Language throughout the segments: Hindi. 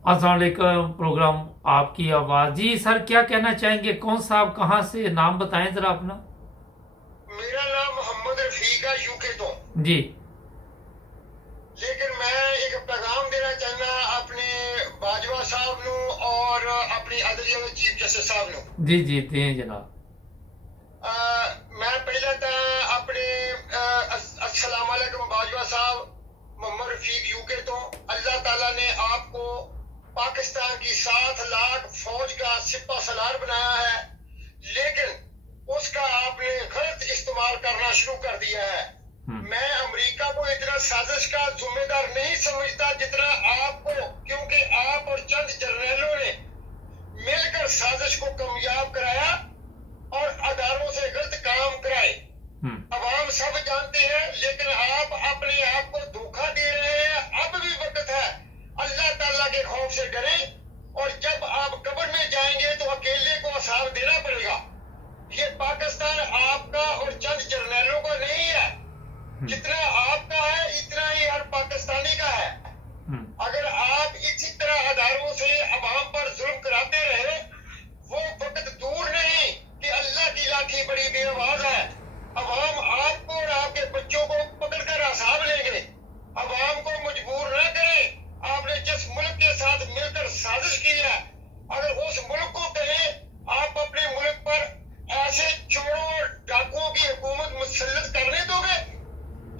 अस्सलाम वालेकुम। प्रोग्राम आपकी आवाज़। जी सर, क्या कहना चाहेंगे? कौन सा, आप कहाँ से, नाम बताएं ज़रा अपना। मेरा नाम मोहम्मद रफीक है यूके तो। जी लेकिन मैं एक पैगाम देना चाहना अपने बाजवा साहब नु और अपनी अदलिया के चीफ जस्टिस साहब नु। जी जी, दें जनाब। मैं पहले तो अपने अस्सलाम वालेकुम बाजवा साहब, मोहम्मद रफीक यूके तो। अल्लाह ताला ने आपको पाकिस्तान की 7 लाख फौज का सिपा सलार बनाया है, लेकिन उसका आपने गलत इस्तेमाल करना शुरू कर दिया है। मैं अमेरिका को इतना साजिश का जिम्मेदार नहीं समझता जितना आपको, क्योंकि आप और चंद जर्नैलों ने मिलकर साजिश को कामयाब कराया और अदारों से गलत काम कराए। अवाम सब जानते हैं, लेकिन आप अपने आप को धोखा दे रहे हैं। अब भी वक्त है, अल्लाह ताला के खौफ से डरें, और जब आप कब्र में जाएंगे तो अकेले को हिसाब देना पड़ेगा। ये पाकिस्तान आपका और चंद जर्नैलों का नहीं है। जितना आपका है इतना ही हर पाकिस्तानी का है। अगर आप इसी तरह अदारों से अवाम पर जुल्म कराते रहे, वो वक्त दूर नहीं कि अल्लाह की लाठी बड़ी बेआवाज है। अवाम आपको और आपके बच्चों को पकड़कर हिसाब लेंगे। अवाम को मजबूर न करें। आपने जिस मुल्क के साथ मिलकर साजिश की है, अगर उस मुल्क को कहें आप अपने मुल्क पर ऐसे चोरों और डाकुओं की हुकूमत मुसल्लत करने दोगे,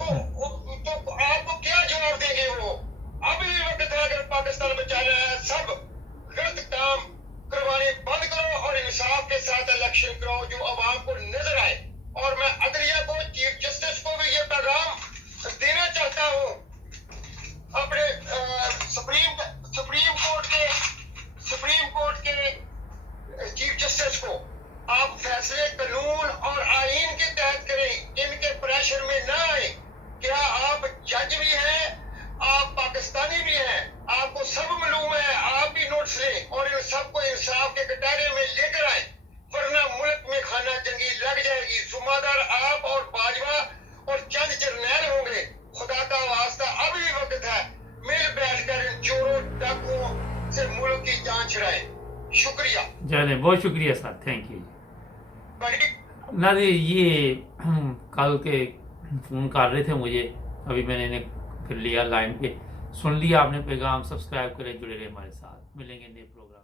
तो आपको क्या जवाब देंगे वो? अभी भी वक्त है, अगर पाकिस्तान बचाना है, सब गलत काम करवाने बंद करो और इंसाफ के साथ इलेक्शन कराओ जो अवाम को नजर आए। और मैं अदलिया को, चीफ जस्टिस को भी ये पैगाम देना चाहता हूँ, अपने सुप्रीम कोर्ट के चीफ जस्टिस को, आप फैसले कानून और आईन के तहत करें, इनके प्रेशर में ना आए। क्या आप जज भी हैं, आप पाकिस्तानी भी हैं, आपको सब मालूम है। आप भी नोट्स लें और इन सबको इंसाफ के कटारे में लेकर आए, वरना मुल्क में खाना जंगी लग जाएगी। जुम्मेदार आप और बाजवा और चंद जर्नैल होंगे। खुदा का वास्ता अभी भी वक्त है, मिल बैठकर इन चोरों डाकुओं से मुल्क की जान छुड़ाएं। शुक्रिया। चलें, बहुत शुक्रिया सर, थैंक यू। बड़ी ना जी, ये कल के फ़ोन कर रहे थे मुझे, अभी मैंने इन्हें फिर लिया लाइन पे। सुन लिया आपने पैगाम। सब्सक्राइब करें, जुड़े रहे हमारे साथ। मिलेंगे नए प्रोग्राम।